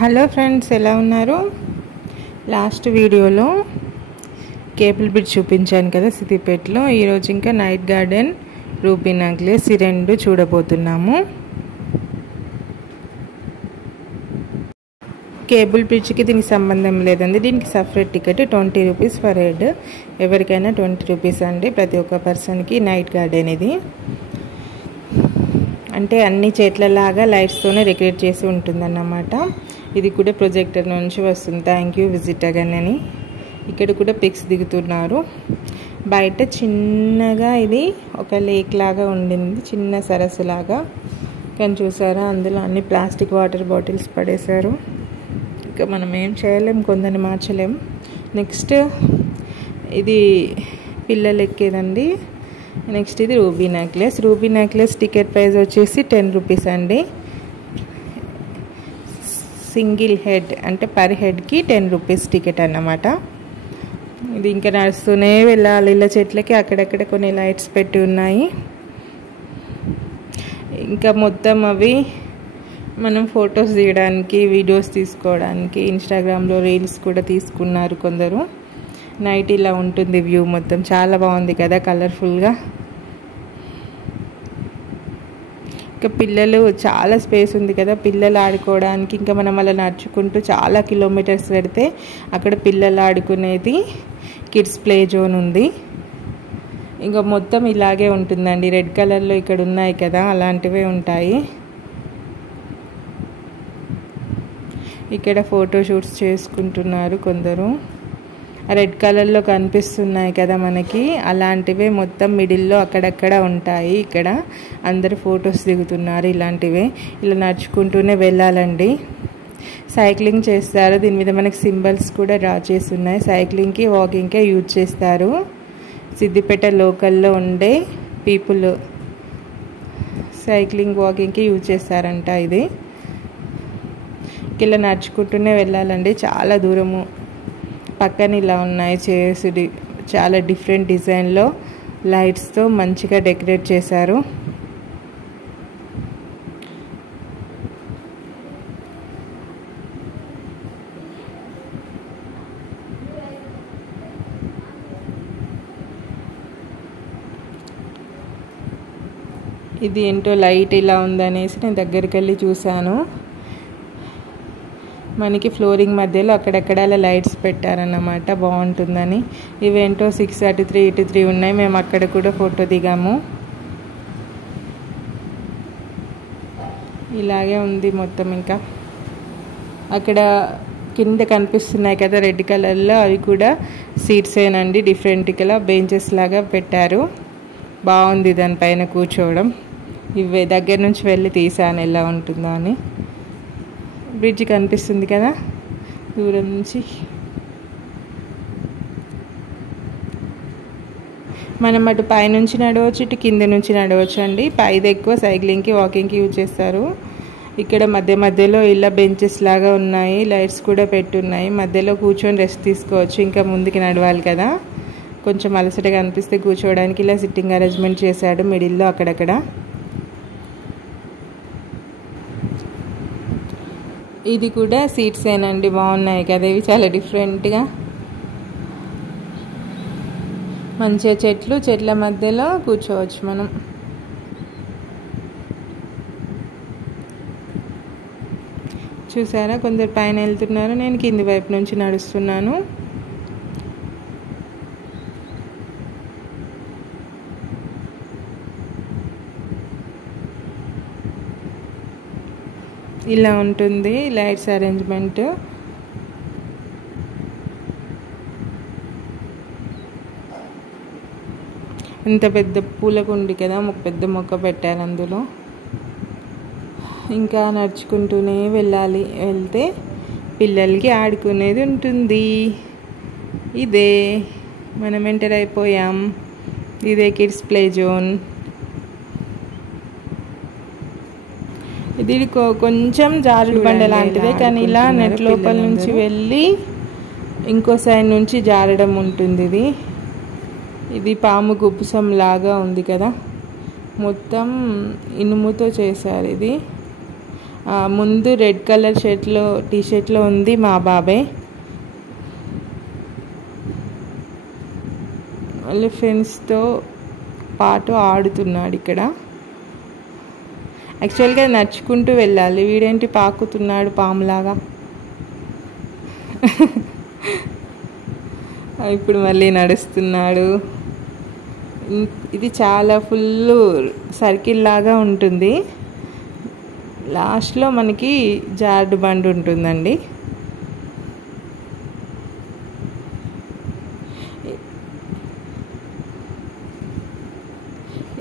Hello friends, ఎలా ఉన్నారు? Last వీడియోలో కేబుల్ బ్రిడ్జ్ చూపించాను కదా సిద్దిపేటలో. ఈరోజు ఇంకా నైట్ గార్డెన్, రూబీ నెక్లెస్ ఈ రెండు చూడబోతున్నాము. కేబుల్ బ్రిడ్జ్కి దీనికి సంబంధం లేదండి. దీనికి separate ticket 20 rupees for head. ఎవరికైనా 20 రూపీస్ అండి, ప్రతి ఒక్క పర్సన్కి. నైట్ గార్డెన్ ఇది అంటే అన్ని చెట్లలాగా లైట్స్తోనే డెకరేట్ చేసి ఉంటుందన్నమాట. ఇది కూడా ప్రొజెక్టర్ నుంచి వస్తుంది. థ్యాంక్ యూ విజిట్ అగైన్ అని. ఇక్కడ కూడా పిక్స్ దిగుతున్నారు. బయట చిన్నగా ఇది ఒక లేక్ లాగా ఉండింది, చిన్న సరస్సు లాగా. కానీ చూసారా, అందులో అన్ని ప్లాస్టిక్ వాటర్ బాటిల్స్ పడేశారు. ఇంకా మనం ఏం చేయలేం, కొందరిని మార్చలేం. నెక్స్ట్ ఇది పిల్లలు ఎక్కేదండి. నెక్స్ట్ ఇది ruby necklace. Ruby necklace ticket price వచ్చేసి 10 రూపీస్ అండి. సింగిల్ హెడ్ అంటే పర్ హెడ్కి 10 రూపీస్ టికెట్ అన్నమాట. ఇది ఇంకా నడుస్తూనే వెళ్ళాలి. ఇలా చెట్లకి అక్కడక్కడ కొన్ని లైట్స్ పెట్టి ఉన్నాయి. ఇంకా మొత్తం అవి మనం ఫొటోస్ తీయడానికి, వీడియోస్ తీసుకోవడానికి, ఇన్స్టాగ్రామ్లో రీల్స్ కూడా తీసుకున్నారు కొందరు. నైట్ ఇలా ఉంటుంది వ్యూ. మొత్తం చాలా బాగుంది కదా, కలర్ఫుల్గా. ఇంకా పిల్లలు, చాలా స్పేస్ ఉంది కదా పిల్లలు ఆడుకోవడానికి. ఇంకా మనం అలా నడుచుకుంటూ చాలా కిలోమీటర్స్ పెడితే అక్కడ పిల్లలు ఆడుకునేది కిడ్స్ ప్లే జోన్ ఉంది. ఇంకా మొత్తం ఇలాగే ఉంటుందండి. రెడ్ కలర్లో ఇక్కడ ఉన్నాయి కదా, అలాంటివే ఉంటాయి. ఇక్కడ ఫోటోషూట్స్ చేసుకుంటున్నారు కొందరు. రెడ్ కలర్లో కనిపిస్తున్నాయి కదా మనకి, అలాంటివే మొత్తం మిడిల్లో అక్కడక్కడ ఉంటాయి. ఇక్కడ అందరు ఫొటోస్ దిగుతున్నారు. ఇలాంటివే ఇలా నడుచుకుంటూనే వెళ్ళాలండి. సైక్లింగ్ చేస్తారు. దీని మీద మనకి సింబల్స్ కూడా డ్రా చేసి ఉన్నాయి. సైక్లింగ్కి, వాకింగ్కే యూజ్ చేస్తారు. సిద్దిపేట లోకల్లో ఉండే పీపుల్ సైక్లింగ్, వాకింగ్కి యూజ్ చేస్తారంట. ఇది ఇలా నడుచుకుంటూనే వెళ్ళాలండి, చాలా దూరము. పక్కన ఇలా ఉన్నాయి చైర్స్, చాలా డిఫరెంట్ డిజైన్లో లైట్స్తో మంచిగా డెకరేట్ చేశారు. ఇది ఏంటో లైట్ ఇలా ఉందనేసి నేను దగ్గరికి వెళ్ళి చూశాను. మనకి ఫ్లోరింగ్ మధ్యలో అక్కడక్కడ అలా లైట్స్ పెట్టారన్నమాట, బాగుంటుందని. ఇవేంటో 6 అటు 3 ఇటు 3 ఉన్నాయి. మేము అక్కడ కూడా ఫోటో దిగాము. ఇలాగే ఉంది మొత్తం. ఇంకా అక్కడ కింద కనిపిస్తున్నాయి కదా రెడ్ కలర్లో, అవి కూడా సీట్సేనండి. డిఫరెంట్గా బెంచెస్ లాగా పెట్టారు. బాగుంది దానిపైన కూర్చోవడం. ఇవే దగ్గర నుంచి వెళ్ళి తీసాను ఎలా ఉంటుందో అని. బ్రిడ్జ్ కనిపిస్తుంది కదా దూరం నుంచి. మనం అటు పైనుంచి నడవచ్చు, ఇటు కింద నుంచి నడవచ్చు అండి. పైది ఎక్కువ సైక్లింగ్కి, వాకింగ్కి యూజ్ చేస్తారు. ఇక్కడ మధ్య మధ్యలో ఇలా బెంచెస్ లాగా ఉన్నాయి, లైట్స్ కూడా పెట్టున్నాయి. మధ్యలో కూర్చొని రెస్ట్ తీసుకోవచ్చు. ఇంకా ముందుకి నడవాలి కదా, కొంచెం అలసటగా అనిపిస్తే కూర్చోవడానికి ఇలా సిట్టింగ్ అరేంజ్మెంట్ చేశాడు మిడిల్లో అక్కడక్కడ. ఇది కూడా సీట్స్ ఏనండి, బాగున్నాయి కదా ఇవి, చాలా డిఫరెంట్గా. మంచిగా చెట్ల మధ్యలో కూర్చోవచ్చు మనం. చూసారా, కొందరు పైన వెళ్తున్నారు, నేను కింది వైపు నుంచి నడుస్తున్నాను. ఇలా ఉంటుంది లైట్స్ అరేంజ్మెంట్. ఇంత పెద్ద పూలకుండి కదా, పెద్ద మొక్క పెట్టారు అందులో. ఇంకా నడుచుకుంటూనే వెళ్ళాలి. వెళ్తే పిల్లలకి ఆడుకునేది ఉంటుంది. ఇదే మనం ఎంటర్ అయిపోయాం. ఇదే కిడ్స్ ప్లే జోన్. ఇది కొంచెం జారుడు బండ లాంటిదే, కానీ ఇలా నెట్ లోపల నుంచి వెళ్ళి ఇంకో సైడ్ నుంచి జారడం ఉంటుంది. ఇది పాము గుబ్బసం లాగా ఉంది కదా, మొత్తం ఇనుముతో చేశారు ఇది. ముందు రెడ్ కలర్ టీ షర్ట్లో ఉంది మా బాబాయ్. మళ్ళీ ఫ్రెండ్స్తో పాటు ఆడుతున్నాడు ఇక్కడ. యాక్చువల్గా నడుచుకుంటూ వెళ్ళాలి, వీడేంటి పాకుతున్నాడు పాములాగా. ఇప్పుడు మళ్ళీ నడుస్తున్నాడు. ఇది చాలా ఫుల్ సర్కిల్ లాగా ఉంటుంది. లాస్ట్లో మనకి జారుడు బండి ఉంటుందండి.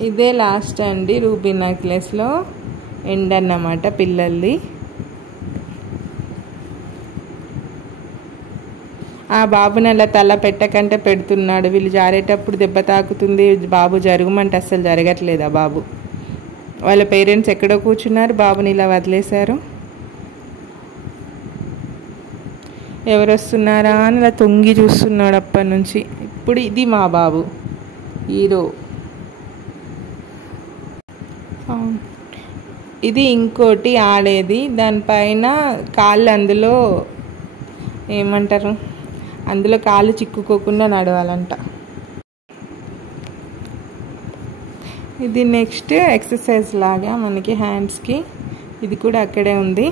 ఇదే లాస్ట్ అండి రూబీ నెక్లెస్లో ఎండ్ అన్నమాట పిల్లల్ది. ఆ బాబుని అలా తల పెట్టకంటే పెడుతున్నాడు. వీళ్ళు జారేటప్పుడు దెబ్బ తాకుతుంది, బాబు జరగమంటే అస్సలు జరగట్లేదు. ఆ బాబు వాళ్ళ పేరెంట్స్ ఎక్కడో కూర్చున్నారు, బాబుని ఇలా వదిలేశారు. ఎవరు వస్తున్నారా అని ఇలా తొంగి చూస్తున్నాడు అప్పటి నుంచి. ఇప్పుడు ఇది మా బాబు హీరో. ఇది ఇంకోటి ఆడేది, దానిపైన కాళ్ళు అందులో ఏమంటారు, అందులో కాళ్ళు చిక్కుకోకుండా నడవాలంట. ఇది నెక్స్ట్ ఎక్సర్సైజ్ లాగా మనకి హ్యాండ్స్కి. ఇది కూడా అక్కడే ఉంది.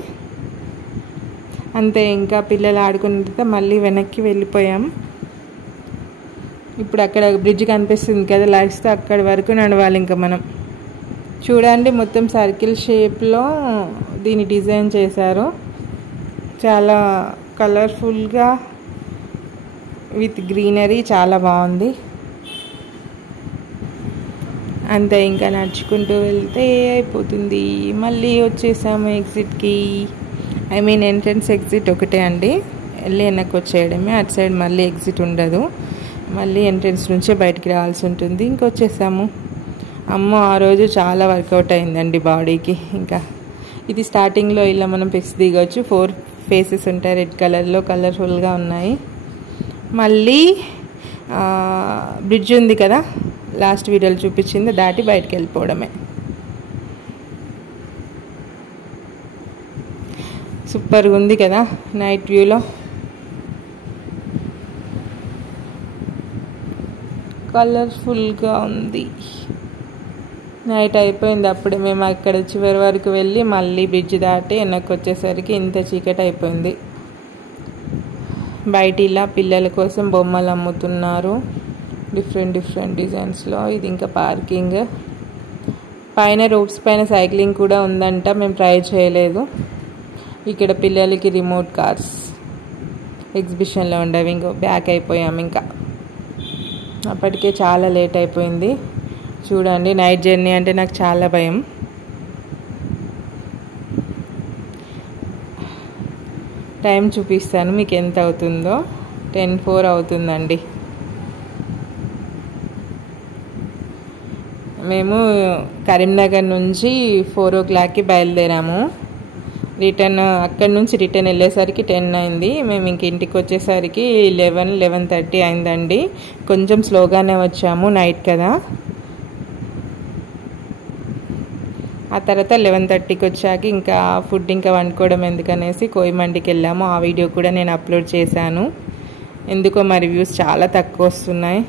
అంతే, ఇంకా పిల్లలు ఆడుకున్న మళ్ళీ వెనక్కి వెళ్ళిపోయాం. ఇప్పుడు అక్కడ బ్రిడ్జ్ కనిపిస్తుంది కదా లైట్స్తో, అక్కడి వరకు నడవాలి ఇంకా మనం. చూడండి మొత్తం సర్కిల్ షేప్లో దీన్ని డిజైన్ చేశారు. చాలా కలర్ఫుల్గా విత్ గ్రీనరీ, చాలా బాగుంది. అంతే, ఇంకా నడుచుకుంటూ వెళ్తే అయిపోతుంది. మళ్ళీ వచ్చేసాము ఎగ్జిట్కి. ఎంట్రన్స్ ఎగ్జిట్ ఒకటే అండి, వెళ్ళి వెనక్కి వచ్చేయడమే. అటు సైడ్ మళ్ళీ ఎగ్జిట్ ఉండదు, మళ్ళీ ఎంట్రన్స్ నుంచే బయటికి రావాల్సి ఉంటుంది. ఇంకొచ్చేసాము. అమ్మో, ఆ రోజు చాలా వర్కౌట్ అయిందండి బాడీకి. ఇంకా ఇది స్టార్టింగ్లో ఇలా మనం పిక్స్ దిగొచ్చు. 4 ఫేసెస్ ఉంటాయి, రెడ్ కలర్లో కలర్ఫుల్గా ఉన్నాయి. మళ్ళీ బ్రిడ్జ్ ఉంది కదా లాస్ట్ వీడియోలో చూపించింది, దాటి బయటికి వెళ్ళిపోవడమే. సూపర్గా ఉంది కదా నైట్ వ్యూలో. కలర్ఫుల్గా ఉంది. నైట్ అయిపోయింది అప్పుడే. మేము అక్కడ చివరి వరకు వెళ్ళి మళ్ళీ బ్రిడ్జ్ దాటి వెనక్కి వచ్చేసరికి ఇంత చీకటి అయిపోయింది. బయట ఇలా పిల్లల కోసం బొమ్మలు అమ్ముతున్నారు డిఫరెంట్ డిజైన్స్లో. ఇది ఇంకా పార్కింగ్. పైన రోడ్స్ పైన సైక్లింగ్ కూడా ఉందంట, మేము ట్రై చేయలేదు. ఇక్కడ పిల్లలకి రిమోట్ కార్స్ ఎగ్జిబిషన్లో ఉండేవి. ఇంకో బ్యాక్ అయిపోయాము. ఇంకా అప్పటికే చాలా లేట్ అయిపోయింది. చూడండి, నైట్ జర్నీ అంటే నాకు చాలా భయం. టైం చూపిస్తాను మీకు ఎంత అవుతుందో. 10:04 అవుతుందండి. మేము కరీంనగర్ నుంచి 4 o'clockకి బయలుదేరాము. అక్కడి నుంచి రిటర్న్ వెళ్ళేసరికి 10 అయింది. మేము ఇంక ఇంటికి వచ్చేసరికి 11:30 అయిందండి. కొంచెం స్లోగానే వచ్చాము, నైట్ కదా. ఆ తర్వాత 11:30కి వచ్చాక ఇంకా ఫుడ్ ఇంకా వండుకోవడం ఎందుకనేసి కోయిమండికి వెళ్ళాము. ఆ వీడియో కూడా నేను అప్లోడ్ చేశాను. ఎందుకో మరి వ్యూస్ చాలా తక్కువ వస్తున్నాయి.